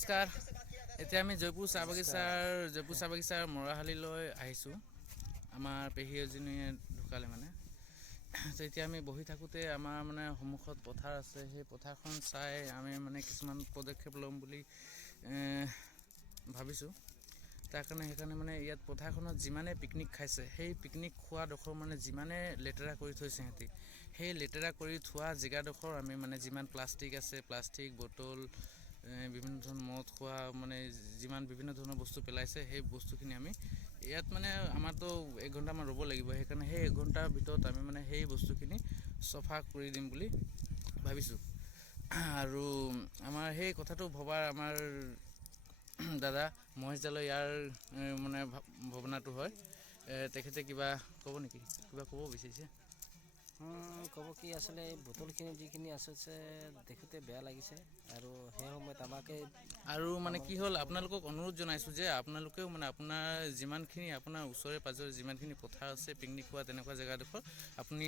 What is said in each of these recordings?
নমস্কাৰ। এতিয়া আমি জয়পুৰ চাহ বাগিচাৰ মৰাহালিলৈ আহিছোঁ। আমাৰ পেহী এজনীয়ে ঢুকালে মানে। তো এতিয়া আমি বহি থাকোঁতে আমাৰ মানে সন্মুখত পথাৰ আছে। সেই পথাৰখন চাই আমি মানে কিছুমান পদক্ষেপ ল'ম বুলি ভাবিছোঁ। সেইকাৰণে মানে ইয়াত পথাৰখনত যিমানে পিকনিক খাইছে, সেই পিকনিক খোৱাডোখৰ মানে যিমানে লেতেৰা কৰি থৈছে সিহঁতি, সেই লেতেৰা কৰি থোৱা জেগাডোখৰ আমি মানে যিমান প্লাষ্টিক আছে, প্লাষ্টিক বটল, বিভিন্ন ধৰণৰ মদ খোৱা মানে যিমান বিভিন্ন ধৰণৰ বস্তু পেলাইছে, সেই বস্তুখিনি আমি ইয়াত মানে আমাৰতো 1 ঘণ্টামান ৰ'ব লাগিব। সেইকাৰণে সেই 1 ঘণ্টাৰ ভিতৰত আমি মানে সেই বস্তুখিনি চফা কৰি দিম বুলি ভাবিছোঁ। আৰু আমাৰ সেই কথাটো ভবাৰ আমাৰ দাদা মহেশ জালৈ ইয়াৰ মানে ভাৱনাটো হয়। তেখেতে কিবা ক'ব নেকি? কিবা ক'ব বিচাৰিছে? ক'ব কি আছিলে, বটলখিনি যিখিনি আছে দেখোঁতে বেয়া লাগিছে। আৰু সেই সময়ত আৰু মানে কি হ'ল, আপোনালোকক অনুৰোধ জনাইছোঁ যে আপোনালোকেও মানে আপোনাৰ যিমানখিনি আপোনাৰ ওচৰে পাঁজৰে যিমানখিনি পথাৰ আছে, পিকনিক খোৱা তেনেকুৱা জেগাডোখৰ আপুনি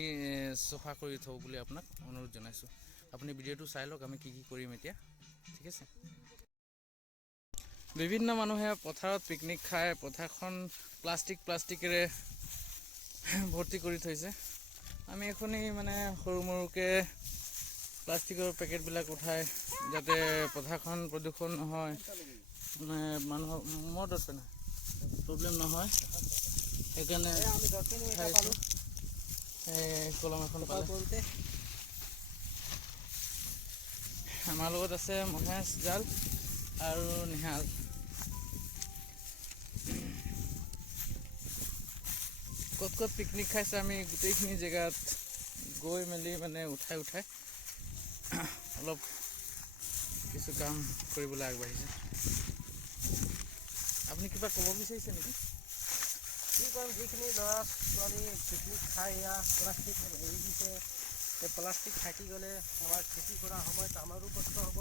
চফা কৰি থওঁ বুলি আপোনাক অনুৰোধ জনাইছোঁ। আপুনি ভিডিঅ'টো চাই লওক, আমি কি কৰিম এতিয়া। ঠিক আছে। বিভিন্ন মানুহে পথাৰত পিকনিক খাই পথাৰখন প্লাষ্টিকেৰে ভৰ্তি কৰি থৈছে। আমি এখনি মানে সৰু মৰুকৈ প্লাষ্টিকৰ পেকেটবিলাক উঠাই যাতে পথাৰখন প্ৰদূষণ নহয়, মানে মানুহৰ প্ৰব্লেম নহয়, সেইকাৰণে উঠাইছোঁ। কলম এখন পালে। আমাৰ লগত আছে মহেশ জাল আৰু নিহাল। ক'ত পিকনিক খাইছে আমি গোটেইখিনি জেগাত গৈ মেলি মানে উঠাই অলপ কিছু কাম কৰিবলৈ আগবাঢ়িছে। আপুনি কিবা ক'ব বিচাৰিছে নেকি? কি ক'ম, যিখিনি ল'ৰা ছোৱালী পিকনিক খাই প্লাষ্টিক এৰি দিছে, সেই প্লাষ্টিক থাকি গ'লে আমাৰ খেতি কৰা সময়ত আমাৰো কষ্ট হ'ব।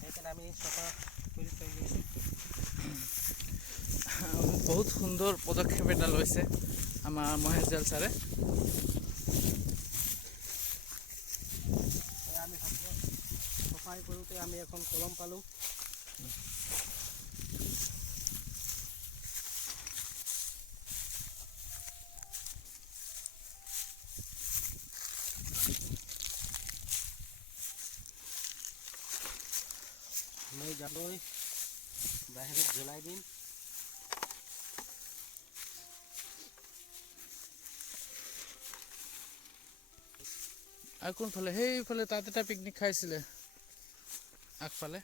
সেইকাৰণে আমি চফা কৰি থৈ গৈছোঁ। বহুত সুন্দৰ পদক্ষেপ এটা লৈছে আমাৰ মহেশ জাল ছাৰে। আমি চফাই কৰোঁতে আমি এখন কলম পালোঁ। মই জালৈ বাহিৰত জ্বলাই দিম। আৰু কোনফালে? সেইফালে তাত এটা পিকনিক খাইছিলে আগফালে।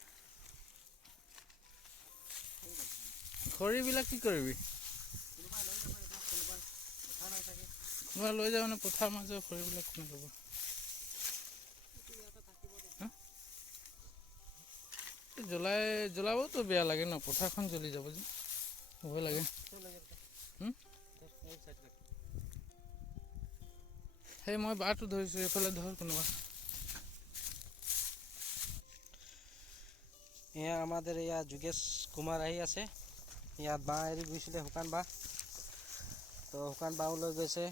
খৰিবিলাক কি কৰিবি? কোনোবা লৈ যাব মানে পথাৰ মাজৰ খৰিবিলাক কোনে ল'ব? জ্বলাবতো বেয়া লাগে ন, পথাৰখন জ্বলি যাব যে, ভয় লাগে। সেই মই বাটটো ধৰিছোঁ, এইফালে ধৰ কোনোবা। এয়া আমাদেৰ যোগেশ কুমাৰ আহি আছে। ইয়াত বাঁহ এৰি গৈছিলে, শুকান বাঁহ। তো শুকান বাঁহ লৈ গৈছে।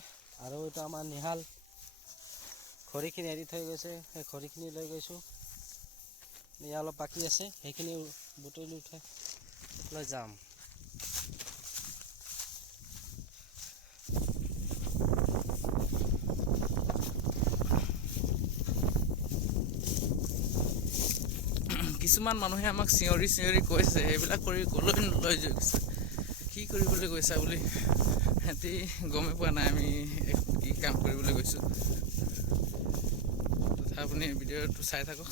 আৰু এইটো আমাৰ নিহাল খৰিখিনি এৰি থৈ গৈছে, সেই খৰিখিনি লৈ গৈছোঁ। এয়া অলপ বাকী আছে, সেইখিনি বুটলি উঠাই লৈ যাম। কিছুমান মানুহে আমাক চিঞৰি কৈছে, সেইবিলাক কৰি ক'লৈ লৈ গৈছে, কি কৰিবলৈ গৈছা বুলি সিহঁতি গমেই পোৱা নাই আমি কি কাম কৰিবলৈ গৈছোঁ। তথা আপুনি ভিডিঅ'টো চাই থাকক।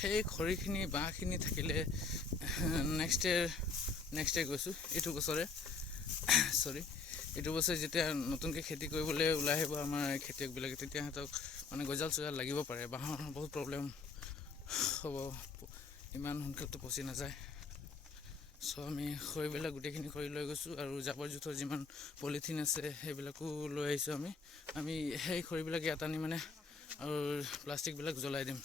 সেই খৰিখিনি বাঁহখিনি থাকিলে নেক্সট ডে গৈছোঁ, এইটো বছৰে যেতিয়া নতুনকৈ খেতি কৰিবলৈ ওলাই আহিব আমাৰ খেতিয়কবিলাকে, তেতিয়া সিহঁতক মানে গজাল লাগিব পাৰে। বাঁহৰ বহুত প্ৰব্লেম হ'ব, ইমান সোনকালেতো পচি নাযায়। আমি খৰিবিলাক গোটেইখিনি খৰি লৈ গৈছোঁ, আৰু জাবৰ জোঁথৰ যিমান পলিথিন আছে সেইবিলাকো লৈ আহিছোঁ। আমি সেই খৰিবিলাক ইয়াত আনি মানে আৰু প্লাষ্টিকবিলাক জ্বলাই দিম।